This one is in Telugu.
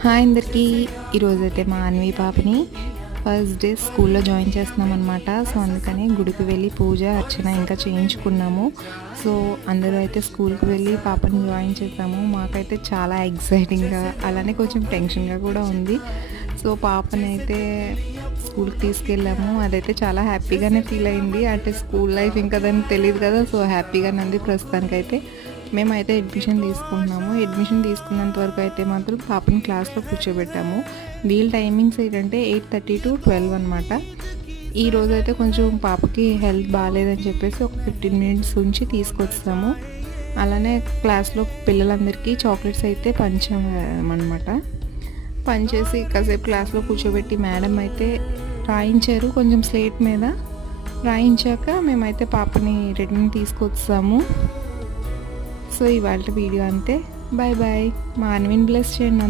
హాయ్ అందరికీ. ఈరోజైతే మా అన్వి పాపని ఫస్ట్ డే స్కూల్లో జాయిన్ చేస్తున్నాం అనమాట. సో అందుకని గుడికి వెళ్ళి పూజ అర్చన ఇంకా చేయించుకున్నాము. సో అందరూ అయితే స్కూల్కి వెళ్ళి పాపని జాయిన్ చేసాము. మాకైతే చాలా ఎక్సైటింగ్గా అలానే కొంచెం టెన్షన్గా కూడా ఉంది. సో పాపని అయితే స్కూల్కి తీసుకెళ్ళాము. అదైతే చాలా హ్యాపీగానే ఫీల్ అయింది. అంటే స్కూల్ లైఫ్ ఇంకా దానికి తెలియదు కదా. సో హ్యాపీగానే ఉంది ప్రస్తుతానికైతే. మేమైతే అడ్మిషన్ తీసుకుంటున్నాము. అడ్మిషన్ తీసుకున్నంత వరకు అయితే మాత్రం పాపని క్లాస్లో కూర్చోబెట్టాము. వీళ్ళ టైమింగ్స్ ఏంటంటే 8:30 to 12 అనమాట. ఈరోజు అయితే కొంచెం పాపకి హెల్త్ బాగాలేదని చెప్పేసి ఒక 15 minutes ఉంచి తీసుకొస్తాము. అలానే క్లాస్లో పిల్లలందరికీ చాక్లెట్స్ అయితే పంచామన్నమాట. పంచేసి కాసేపు క్లాస్లో కూర్చోబెట్టి మేడం అయితే రాయించారు కొంచెం స్లేట్ మీద. రాయించాక మేమైతే పాపని రిటర్న్ తీసుకొస్తాము. సో ఇవాళ వీడియో అంతే. Bye bye. మా అన్విని బ్లెస్ చేయండి.